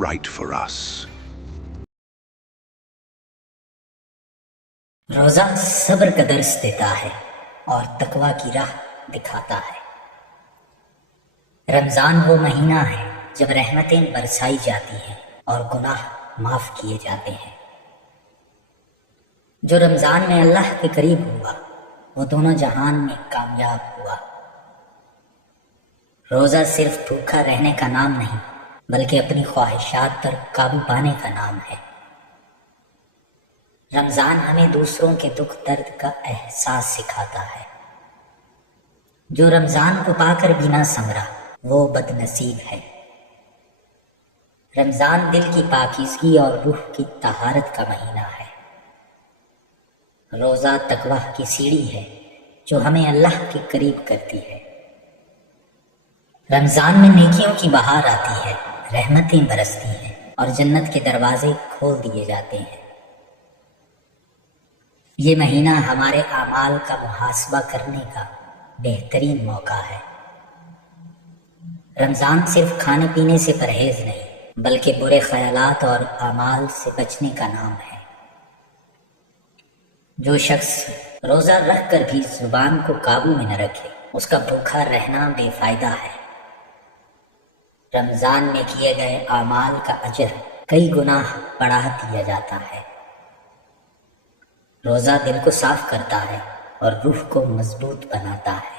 right for us. روزہ صبر کا درس دیتا ہے اور تقوی کی راہ دکھاتا ہے۔ رمضان وہ مہینہ ہے جب رحمتیں برسائی جاتی ہیں اور گناہ معاف کیے جاتے ہیں۔ جو رمضان میں اللہ کے قریب ہوا وہ دونوں جہان میں کامیاب ہوا۔ روزہ صرف بھوکا رہنے کا نام نہیں بلکہ اپنی خواہشات پر قابو پانے کا نام ہے۔ رمضان ہمیں دوسروں کے دکھ درد کا احساس سکھاتا ہے۔ جو رمضان کو پا کر بھی نہ سنورا وہ بد نصیب ہے۔ رمضان دل کی پاکیزگی اور روح کی طہارت کا مہینہ ہے۔ روزہ تقوی کی سیڑھی ہے جو ہمیں اللہ کے قریب کرتی ہے۔ رمضان میں نیکیوں کی بہار آتی ہے، رحمتیں برستی ہیں اور جنت کے دروازے کھول دیے جاتے ہیں۔ یہ مہینہ ہمارے اعمال کا محاسبہ کرنے کا بہترین موقع ہے۔ رمضان صرف کھانے پینے سے پرہیز نہیں بلکہ برے خیالات اور اعمال سے بچنے کا نام ہے۔ جو شخص روزہ رکھ کر بھی زبان کو قابو میں نہ رکھے اس کا بھوکا رہنا بے فائدہ ہے۔ رمضان میں کیے گئے اعمال کا اجر کئی گنا بڑھا دیا جاتا ہے۔ روزہ دل کو صاف کرتا ہے اور روح کو مضبوط بناتا ہے۔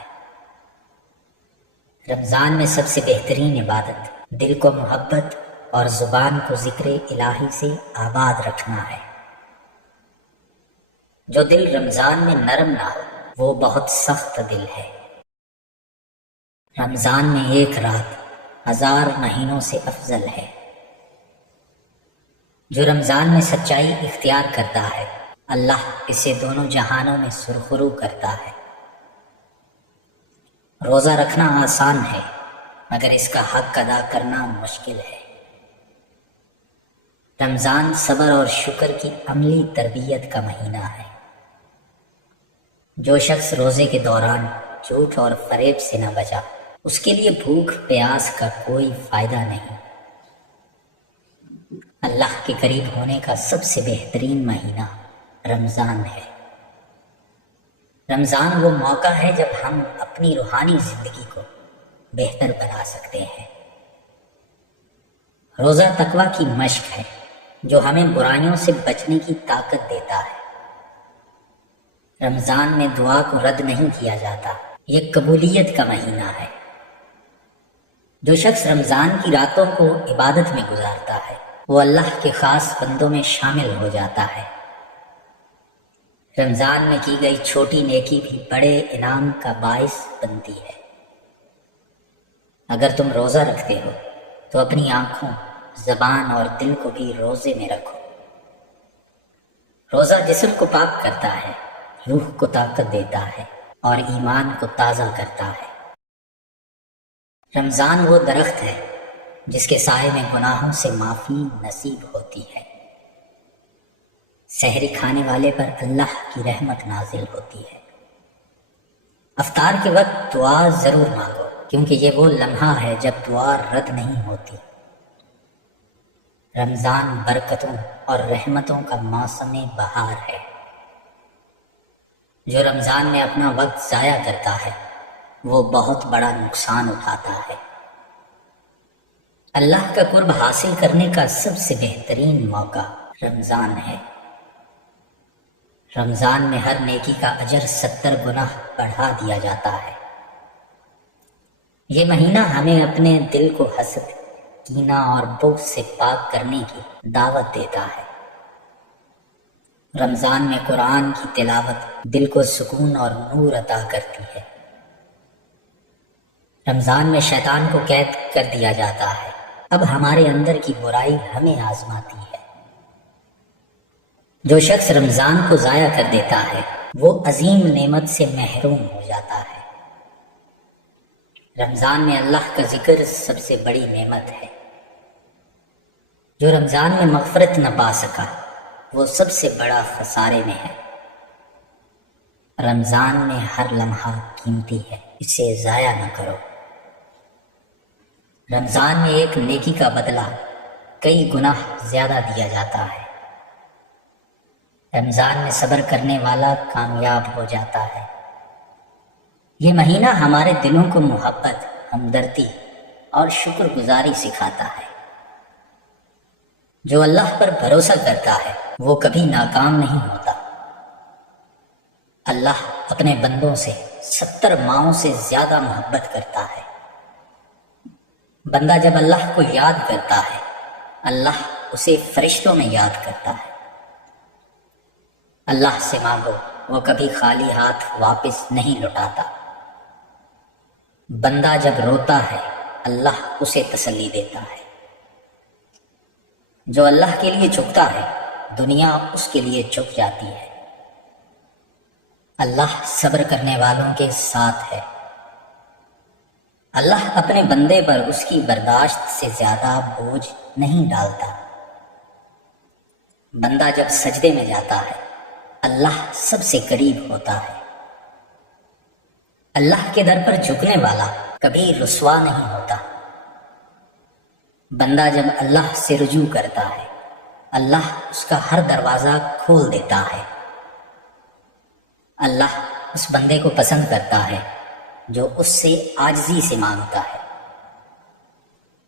رمضان میں سب سے بہترین عبادت دل کو محبت اور زبان کو ذکر الہی سے آباد رکھنا ہے۔ جو دل رمضان میں نرم نہ ہو وہ بہت سخت دل ہے۔ رمضان میں ایک رات 1000 مہینوں سے افضل ہے۔ جو رمضان میں سچائی اختیار کرتا ہے اللہ اسے دونوں جہانوں میں سرخرو کرتا ہے۔ روزہ رکھنا آسان ہے مگر اس کا حق ادا کرنا مشکل ہے۔ رمضان صبر اور شکر کی عملی تربیت کا مہینہ ہے۔ جو شخص روزے کے دوران جھوٹ اور فریب سے نہ بچا اس کے لیے بھوک پیاس کا کوئی فائدہ نہیں۔ اللہ کے قریب ہونے کا سب سے بہترین مہینہ رمضان ہے۔ رمضان وہ موقع ہے جب ہم اپنی روحانی زندگی کو بہتر بنا سکتے ہیں۔ روزہ تقوی کی مشق ہے جو ہمیں برائیوں سے بچنے کی طاقت دیتا ہے۔ رمضان میں دعا کو رد نہیں کیا جاتا، یہ قبولیت کا مہینہ ہے۔ جو شخص رمضان کی راتوں کو عبادت میں گزارتا ہے وہ اللہ کے خاص بندوں میں شامل ہو جاتا ہے۔ رمضان میں کی گئی چھوٹی نیکی بھی بڑے انعام کا باعث بنتی ہے۔ اگر تم روزہ رکھتے ہو تو اپنی آنکھوں، زبان اور دل کو بھی روزے میں رکھو۔ روزہ جسم کو پاک کرتا ہے، روح کو طاقت دیتا ہے اور ایمان کو تازہ کرتا ہے۔ رمضان وہ درخت ہے جس کے سائے میں گناہوں سے معافی نصیب ہوتی ہے۔ سحری کھانے والے پر اللہ کی رحمت نازل ہوتی ہے۔ افطار کے وقت دعا ضرور مانگو کیونکہ یہ وہ لمحہ ہے جب دعا رد نہیں ہوتی۔ رمضان برکتوں اور رحمتوں کا موسم بہار ہے۔ جو رمضان میں اپنا وقت ضائع کرتا ہے وہ بہت بڑا نقصان اٹھاتا ہے۔ اللہ کا قرب حاصل کرنے کا سب سے بہترین موقع رمضان ہے۔ رمضان میں ہر نیکی کا اجر 70 گنا بڑھا دیا جاتا ہے۔ یہ مہینہ ہمیں اپنے دل کو حسد، کینہ اور بغض سے پاک کرنے کی دعوت دیتا ہے۔ رمضان میں قرآن کی تلاوت دل کو سکون اور نور عطا کرتی ہے۔ رمضان میں شیطان کو قید کر دیا جاتا ہے، اب ہمارے اندر کی برائی ہمیں آزماتی ہے۔ جو شخص رمضان کو ضائع کر دیتا ہے وہ عظیم نعمت سے محروم ہو جاتا ہے۔ رمضان میں اللہ کا ذکر سب سے بڑی نعمت ہے۔ جو رمضان میں مغفرت نہ پا سکا وہ سب سے بڑا خسارے میں ہے۔ رمضان میں ہر لمحہ قیمتی ہے، اسے ضائع نہ کرو۔ رمضان میں ایک نیکی کا بدلہ کئی گناہ زیادہ دیا جاتا ہے۔ رمضان میں صبر کرنے والا کامیاب ہو جاتا ہے۔ یہ مہینہ ہمارے دلوں کو محبت، ہمدردی اور شکر گزاری سکھاتا ہے۔ جو اللہ پر بھروسہ کرتا ہے وہ کبھی ناکام نہیں ہوتا۔ اللہ اپنے بندوں سے 70 ماؤں سے زیادہ محبت کرتا ہے۔ بندہ جب اللہ کو یاد کرتا ہے، اللہ اسے فرشتوں میں یاد کرتا ہے۔ اللہ سے مانگو، وہ کبھی خالی ہاتھ واپس نہیں لوٹاتا۔ بندہ جب روتا ہے، اللہ اسے تسلی دیتا ہے۔ جو اللہ کے لیے جھکتا ہے، دنیا اس کے لیے جھک جاتی ہے۔ اللہ صبر کرنے والوں کے ساتھ ہے۔ اللہ اپنے بندے پر اس کی برداشت سے زیادہ بوجھ نہیں ڈالتا۔ بندہ جب سجدے میں جاتا ہے، اللہ سب سے قریب ہوتا ہے۔ اللہ کے در پر جھکنے والا کبھی رسوا نہیں ہوتا۔ بندہ جب اللہ سے رجوع کرتا ہے، اللہ اس کا ہر دروازہ کھول دیتا ہے۔ اللہ اس بندے کو پسند کرتا ہے جو اس سے عاجزی سے مانگتا ہے۔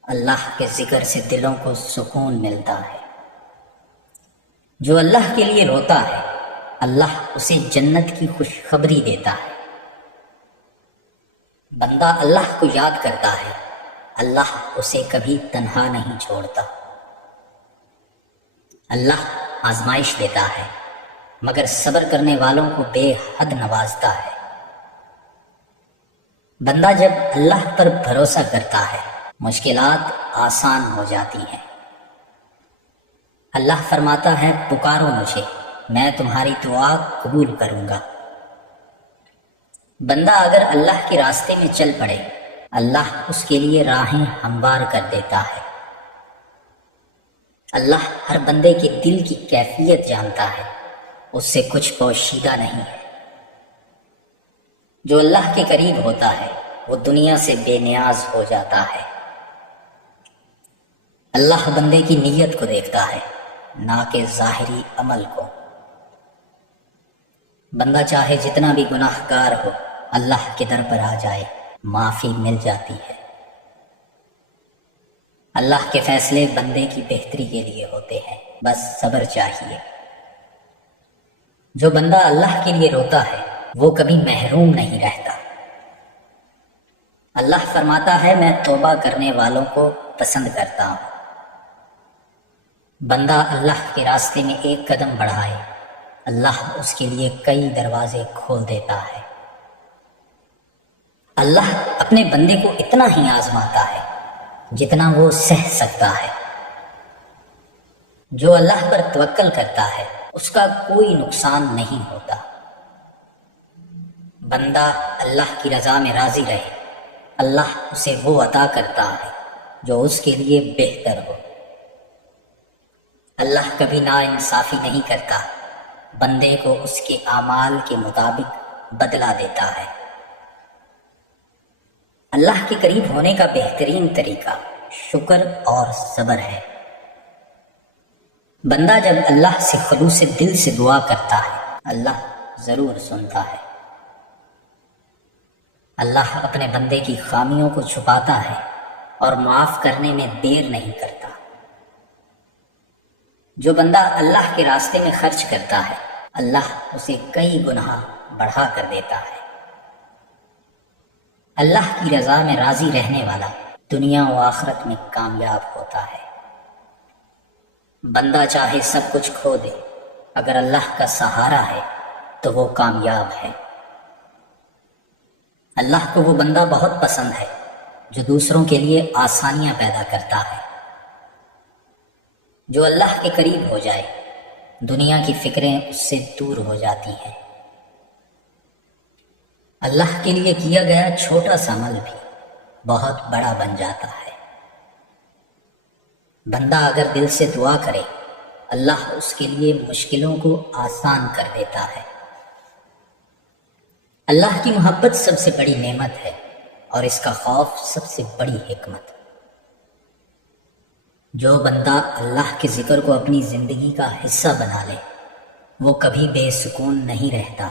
اللہ کے ذکر سے دلوں کو سکون ملتا ہے۔ جو اللہ کے لیے روتا ہے، اللہ اسے جنت کی خوشخبری دیتا ہے۔ بندہ اللہ کو یاد کرتا ہے، اللہ اسے کبھی تنہا نہیں چھوڑتا۔ اللہ آزمائش دیتا ہے مگر صبر کرنے والوں کو بے حد نوازتا ہے۔ بندہ جب اللہ پر بھروسہ کرتا ہے، مشکلات آسان ہو جاتی ہیں۔ اللہ فرماتا ہے، پکارو مجھے، میں تمہاری دعا قبول کروں گا۔ بندہ اگر اللہ کے راستے میں چل پڑے، اللہ اس کے لیے راہیں ہموار کر دیتا ہے۔ اللہ ہر بندے کے دل کی کیفیت جانتا ہے، اس سے کچھ پوشیدہ نہیں ہے۔ جو اللہ کے قریب ہوتا ہے وہ دنیا سے بے نیاز ہو جاتا ہے۔ اللہ بندے کی نیت کو دیکھتا ہے، نہ کہ ظاہری عمل کو۔ بندہ چاہے جتنا بھی گناہ گار ہو، اللہ کے در پر آ جائے، معافی مل جاتی ہے۔ اللہ کے فیصلے بندے کی بہتری کے لیے ہوتے ہیں، بس صبر چاہیے۔ جو بندہ اللہ کے لیے روتا ہے وہ کبھی محروم نہیں رہتا۔ اللہ فرماتا ہے، میں توبہ کرنے والوں کو پسند کرتا ہوں۔ بندہ اللہ کے راستے میں ایک قدم بڑھائے، اللہ اس کے لیے کئی دروازے کھول دیتا ہے۔ اللہ اپنے بندے کو اتنا ہی آزماتا ہے جتنا وہ سہ سکتا ہے۔ جو اللہ پر توکل کرتا ہے اس کا کوئی نقصان نہیں ہوتا۔ بندہ اللہ کی رضا میں راضی رہے، اللہ اسے وہ عطا کرتا ہے جو اس کے لیے بہتر ہو۔ اللہ کبھی ناانصافی نہیں کرتا، بندے کو اس کے اعمال کے مطابق بدلہ دیتا ہے۔ اللہ کے قریب ہونے کا بہترین طریقہ شکر اور صبر ہے۔ بندہ جب اللہ سے خلوص دل سے دعا کرتا ہے، اللہ ضرور سنتا ہے۔ اللہ اپنے بندے کی خامیوں کو چھپاتا ہے اور معاف کرنے میں دیر نہیں کرتا۔ جو بندہ اللہ کے راستے میں خرچ کرتا ہے، اللہ اسے کئی گناہ بڑھا کر دیتا ہے۔ اللہ کی رضا میں راضی رہنے والا دنیا و آخرت میں کامیاب ہوتا ہے۔ بندہ چاہے سب کچھ کھو دے، اگر اللہ کا سہارا ہے تو وہ کامیاب ہے۔ اللہ کو وہ بندہ بہت پسند ہے جو دوسروں کے لیے آسانیاں پیدا کرتا ہے۔ جو اللہ کے قریب ہو جائے، دنیا کی فکریں اس سے دور ہو جاتی ہیں۔ اللہ کے لیے کیا گیا چھوٹا سا عمل بھی بہت بڑا بن جاتا ہے۔ بندہ اگر دل سے دعا کرے، اللہ اس کے لیے مشکلوں کو آسان کر دیتا ہے۔ اللہ کی محبت سب سے بڑی نعمت ہے اور اس کا خوف سب سے بڑی حکمت۔ جو بندہ اللہ کے ذکر کو اپنی زندگی کا حصہ بنا لے وہ کبھی بے سکون نہیں رہتا۔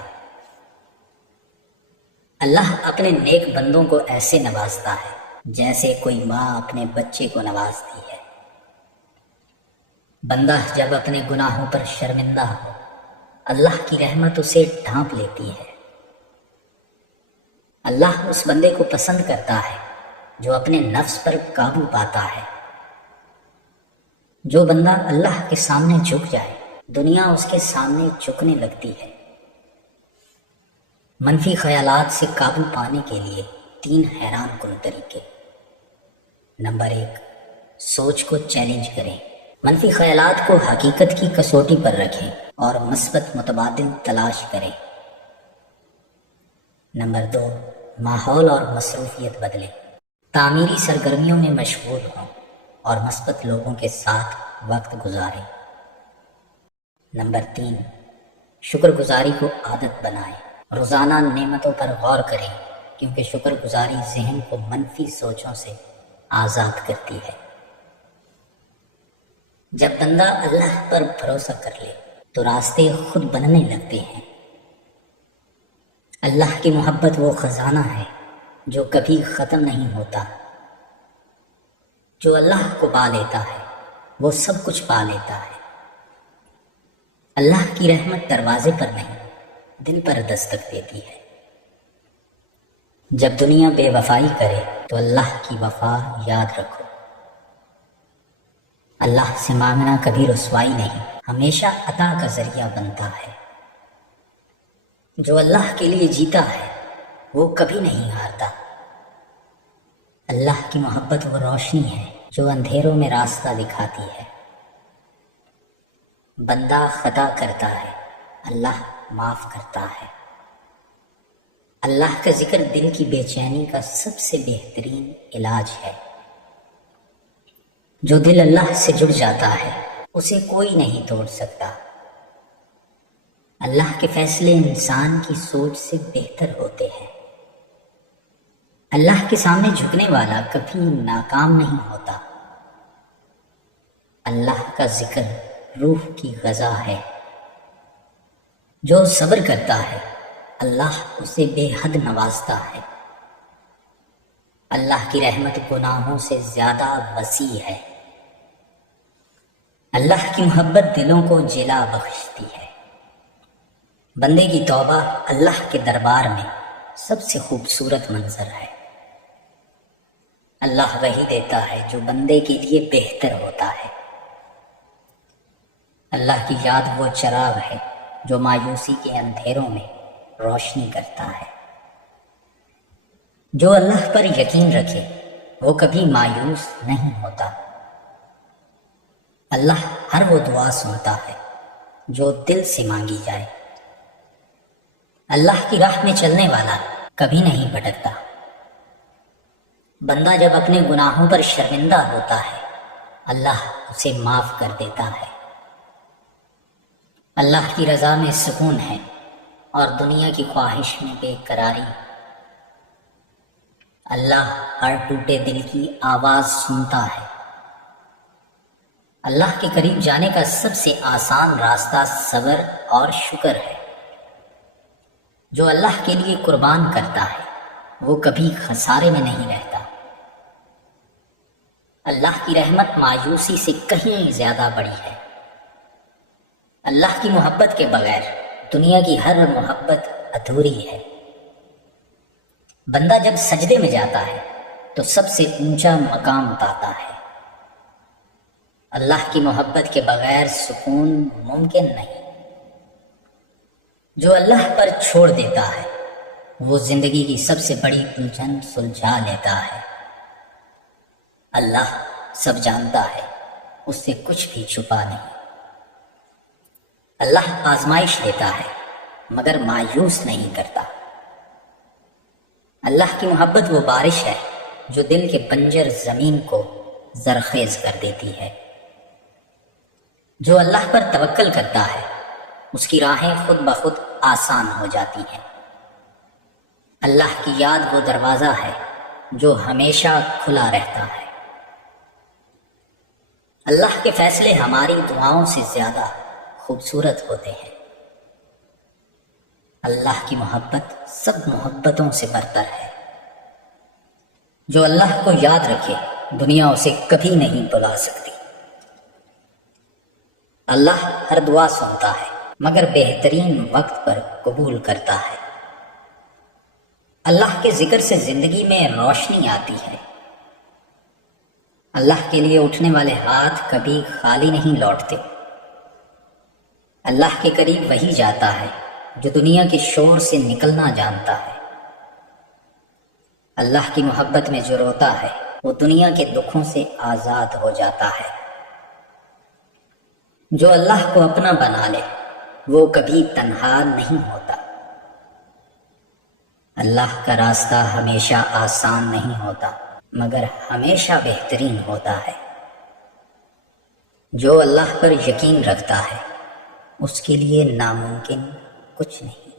اللہ اپنے نیک بندوں کو ایسے نوازتا ہے جیسے کوئی ماں اپنے بچے کو نوازتی ہے۔ بندہ جب اپنے گناہوں پر شرمندہ ہو اللہ کی رحمت اسے ڈھانپ لیتی ہے۔ اللہ اس بندے کو پسند کرتا ہے جو اپنے نفس پر قابو پاتا ہے۔ جو بندہ اللہ کے سامنے جھک جائے دنیا اس کے سامنے جھکنے لگتی ہے۔ منفی خیالات سے قابو پانے کے لیے 3 حیران کن طریقے۔ نمبر 1، سوچ کو چیلنج کریں۔ منفی خیالات کو حقیقت کی کسوٹی پر رکھیں اور مثبت متبادل تلاش کریں۔ نمبر 2، ماحول اور مصروفیت بدلیں۔ تعمیری سرگرمیوں میں مشغول ہوں اور مثبت لوگوں کے ساتھ وقت گزاریں۔ نمبر 3، شکر گزاری کو عادت بنائیں۔ روزانہ نعمتوں پر غور کریں کیونکہ شکر گزاری ذہن کو منفی سوچوں سے آزاد کرتی ہے۔ جب بندہ اللہ پر بھروسہ کر لے تو راستے خود بننے لگتے ہیں۔ اللہ کی محبت وہ خزانہ ہے جو کبھی ختم نہیں ہوتا۔ جو اللہ کو پا لیتا ہے وہ سب کچھ پا لیتا ہے۔ اللہ کی رحمت دروازے پر نہیں دل پر دستک دیتی ہے۔ جب دنیا بے وفائی کرے تو اللہ کی وفا یاد رکھو۔ اللہ سے مانگنا کبھی رسوائی نہیں، ہمیشہ عطا کا ذریعہ بنتا ہے۔ جو اللہ کے لیے جیتا ہے وہ کبھی نہیں ہارتا۔ اللہ کی محبت وہ روشنی ہے جو اندھیروں میں راستہ دکھاتی ہے۔ بندہ خطا کرتا ہے اللہ معاف کرتا ہے۔ اللہ کا ذکر دل کی بے چینی کا سب سے بہترین علاج ہے۔ جو دل اللہ سے جڑ جاتا ہے اسے کوئی نہیں توڑ سکتا۔ اللہ کے فیصلے انسان کی سوچ سے بہتر ہوتے ہیں۔ اللہ کے سامنے جھکنے والا کبھی ناکام نہیں ہوتا۔ اللہ کا ذکر روح کی غذا ہے۔ جو صبر کرتا ہے اللہ اسے بے حد نوازتا ہے۔ اللہ کی رحمت گناہوں سے زیادہ وسیع ہے۔ اللہ کی محبت دلوں کو جلا بخشتی ہے۔ بندے کی توبہ اللہ کے دربار میں سب سے خوبصورت منظر ہے۔ اللہ وہی دیتا ہے جو بندے کے لیے بہتر ہوتا ہے۔ اللہ کی یاد وہ چراغ ہے جو مایوسی کے اندھیروں میں روشنی کرتا ہے۔ جو اللہ پر یقین رکھے وہ کبھی مایوس نہیں ہوتا۔ اللہ ہر وہ دعا سنتا ہے جو دل سے مانگی جائے۔ اللہ کی راہ میں چلنے والا کبھی نہیں بھٹکتا۔ بندہ جب اپنے گناہوں پر شرمندہ ہوتا ہے اللہ اسے معاف کر دیتا ہے۔ اللہ کی رضا میں سکون ہے اور دنیا کی خواہش میں بے قراری۔ اللہ ہر ٹوٹے دل کی آواز سنتا ہے۔ اللہ کے قریب جانے کا سب سے آسان راستہ صبر اور شکر ہے۔ جو اللہ کے لیے قربان کرتا ہے وہ کبھی خسارے میں نہیں رہتا۔ اللہ کی رحمت مایوسی سے کہیں زیادہ بڑی ہے۔ اللہ کی محبت کے بغیر دنیا کی ہر محبت ادھوری ہے۔ بندہ جب سجدے میں جاتا ہے تو سب سے اونچا مقام پاتا ہے۔ اللہ کی محبت کے بغیر سکون ممکن نہیں۔ جو اللہ پر چھوڑ دیتا ہے وہ زندگی کی سب سے بڑی الجھن سلجھا لیتا ہے۔ اللہ سب جانتا ہے، اس سے کچھ بھی چھپا نہیں۔ اللہ آزمائش دیتا ہے مگر مایوس نہیں کرتا۔ اللہ کی محبت وہ بارش ہے جو دل کے بنجر زمین کو زرخیز کر دیتی ہے۔ جو اللہ پر توکل کرتا ہے اس کی راہیں خود بخود آسان ہو جاتی ہیں۔ اللہ کی یاد وہ دروازہ ہے جو ہمیشہ کھلا رہتا ہے۔ اللہ کے فیصلے ہماری دعاؤں سے زیادہ خوبصورت ہوتے ہیں۔ اللہ کی محبت سب محبتوں سے برتر ہے۔ جو اللہ کو یاد رکھے دنیا اسے کبھی نہیں بلا سکتی۔ اللہ ہر دعا سنتا ہے مگر بہترین وقت پر قبول کرتا ہے۔ اللہ کے ذکر سے زندگی میں روشنی آتی ہے۔ اللہ کے لیے اٹھنے والے ہاتھ کبھی خالی نہیں لوٹتے۔ اللہ کے قریب وہی جاتا ہے جو دنیا کے شور سے نکلنا جانتا ہے۔ اللہ کی محبت میں جو روتا ہے وہ دنیا کے دکھوں سے آزاد ہو جاتا ہے۔ جو اللہ کو اپنا بنا لے وہ کبھی تنہا نہیں ہوتا۔ اللہ کا راستہ ہمیشہ آسان نہیں ہوتا مگر ہمیشہ بہترین ہوتا ہے۔ جو اللہ پر یقین رکھتا ہے اس کے لیے ناممکن کچھ نہیں۔